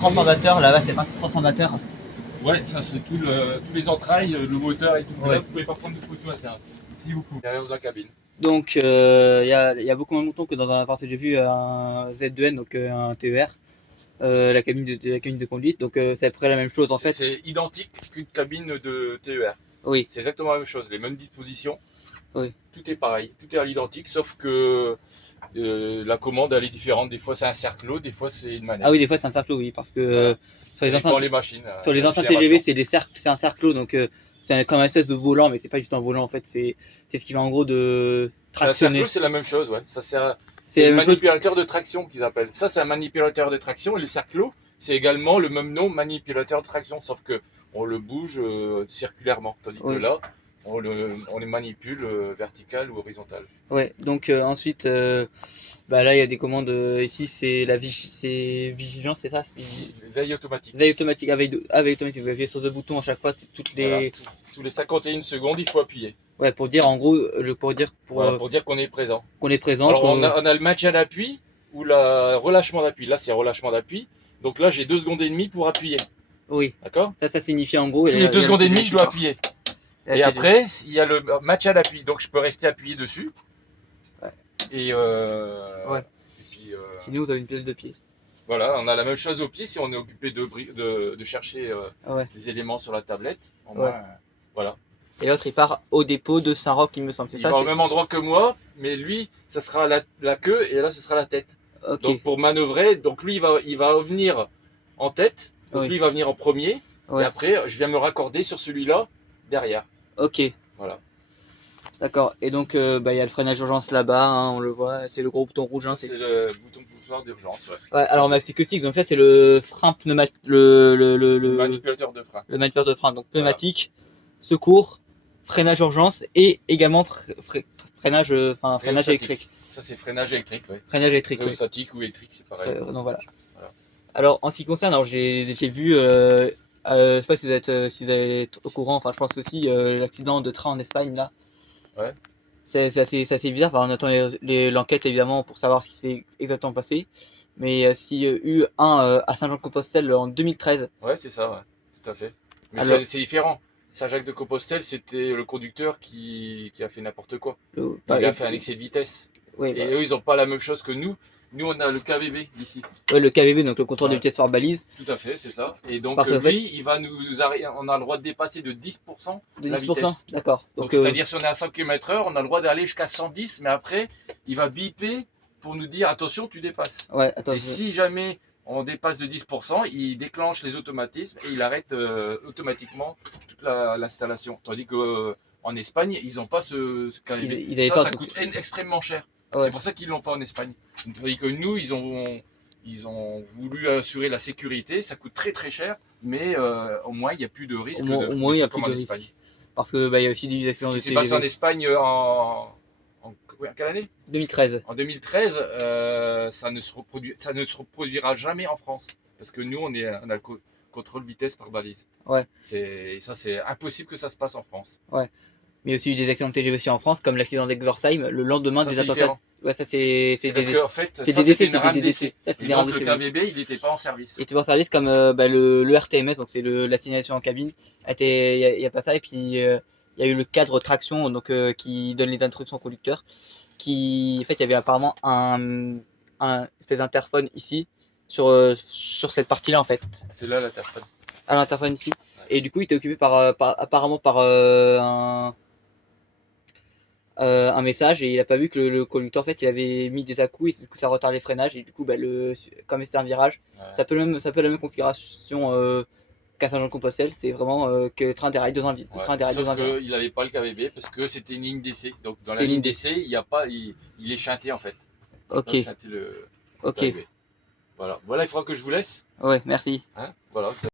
transformateur, là-bas c'est pas un transformateur. Ouais, ça c'est tous les entrailles, le moteur et tout. Ouais. Là, vous pouvez pas prendre de photos à terre. Si vous pouvez, derrière dans la cabine. Donc il y a beaucoup moins de moutons que dans un. Enfin, j'ai vu un Z2N, donc un TER, la cabine de conduite. Donc c'est à peu près la même chose en fait. C'est identique qu'une cabine de TER. Oui. C'est exactement la même chose, les mêmes dispositions. Oui. Tout est pareil, tout est à l'identique, sauf que la commande elle est différente. Des fois c'est un cerclo, des fois c'est une manette. Ah oui, des fois c'est un cerclo, oui, parce que voilà. Sur les machines. Sur les anciens TGV, c'est un cerclo, donc c'est comme une espèce de volant, mais c'est pas juste un volant en fait, c'est ce qui va en gros de tractionner. Un cerclo, c'est la même chose, ouais. Ça sert. C'est un manipulateur de traction qu'ils appellent. Ça, c'est un manipulateur de traction, et le cerclo, c'est également le même nom, manipulateur de traction, sauf que on le bouge circulairement, tandis que là, on les manipule vertical ou horizontal. Ouais, donc ensuite, bah là il y a des commandes. Ici c'est vigilance, c'est ça? Veille automatique. Veille automatique, veille automatique. Vous appuyez sur le bouton à chaque fois, toutes les. Voilà, tous les 51 secondes, il faut appuyer. Ouais, pour dire en gros, pour dire qu'on est présent. Qu'on est présent. Alors on a le maintien d'appui ou le relâchement d'appui. Là c'est relâchement d'appui. Donc là j'ai 2 secondes et demie pour appuyer. Oui. D'accord. Ça signifie en gros. Tous les 2 secondes et demie je dois appuyer. Et après, il y a le maintien d'appui, donc je peux rester appuyé dessus. Ouais. Et, ouais. Et puis, sinon, vous avez une pile de pied. Voilà, on a la même chose au pied si on est occupé de chercher des éléments sur la tablette. Au moins, voilà. Et l'autre, il part au dépôt de Saint-Roch, il me semble. Il va au même endroit que moi, mais lui, ça sera la queue et là, ce sera la tête. Okay. Donc pour manœuvrer, donc lui, il va venir en tête. Donc lui, il va venir en premier. Et après, je viens me raccorder sur celui-là derrière. Ok. Voilà. D'accord. Et donc, il y a le freinage d'urgence là-bas, hein, on le voit. C'est le gros bouton rouge. Hein, c'est le bouton poussoir d'urgence. Ouais. Alors, mais c'est que si. Donc ça, c'est le frein pneumatique, le manipulateur de frein. Le manipulateur de frein. Donc pneumatique, secours, freinage d'urgence et également freinage électrique. Ça, c'est freinage électrique, oui. Freinage électrique. Statique ou électrique, c'est pareil. Donc voilà. Alors, en ce qui concerne, alors j'ai vu. Je sais pas si vous êtes au courant, enfin je pense aussi l'accident de train en Espagne là. Ouais. C'est assez bizarre, on attend l'enquête évidemment pour savoir ce qui s'est exactement passé. Mais s'il y a eu un à Saint-Jean-de-Compostelle en 2013. Ouais, c'est ça, ouais, tout à fait. Mais c'est différent. Saint-Jacques-de-Compostelle, c'était le conducteur qui a fait n'importe quoi. Il a fait un excès de vitesse. Oui, et eux, ils n'ont pas la même chose que nous. Nous, on a le KVB ici. Oui, le KVB, donc le contrôle de vitesse par balise. Tout à fait, c'est ça. Et donc, lui, il va on a le droit de dépasser de 10% la vitesse. D'accord. Donc c'est-à-dire, si on est à 100 km/h, on a le droit d'aller jusqu'à 110, mais après, il va biper pour nous dire attention, tu dépasses. Ouais, attends, et si jamais on dépasse de 10%, il déclenche les automatismes et il arrête automatiquement toute l'installation. Tandis qu'en Espagne, ils n'ont pas ce KVB. Ça coûte extrêmement cher. Ouais. C'est pour ça qu'ils ne l'ont pas en Espagne. Tandis que nous, ils ont voulu assurer la sécurité. Ça coûte très très cher, mais au moins, il n'y a plus de risque. Au moins, il n'y a plus de risque. Parce qu'il y a aussi des accidents de TGV. Ce qui s'est passé en Espagne en quelle année? 2013. En 2013, ça ne se reproduira jamais en France. Parce que nous, on a le contrôle vitesse par balise. Ouais. Ça, c'est impossible que ça se passe en France. Ouais. Mais il y a aussi eu des accidents de TGV aussi en France, comme l'accident d'Exversheim, le lendemain des attentats. Ouais, ça c'est parce qu'en fait, c'est des décès. Et donc le KVB, il n'était pas en service. Il était pas en service comme le RTMS, donc c'est l'assignation en cabine. Il y a pas ça, et puis il y a eu le cadre traction, donc qui donne les instructions au conducteur. En fait, il y avait apparemment un espèce d'interphone ici sur cette partie-là en fait. C'est là l'interphone. À l'interphone ici. Ouais. Et du coup, il était occupé apparemment par un message, et il a pas vu que le conducteur en fait il avait mis des à-coups, et du coup ça retarde les freinages, et du coup comme c'était un virage, ça peut la même configuration qu'à Saint-Jean-de-Compostelle, c'est vraiment que le train déraille dans un vide. Sauf qu'il n'avait pas le KVB parce que c'était une ligne d'essai. Donc dans la ligne d'essai, il est chanté en fait. Ok. Le KVB. Voilà, il faudra que je vous laisse. Ouais, merci. Hein, voilà.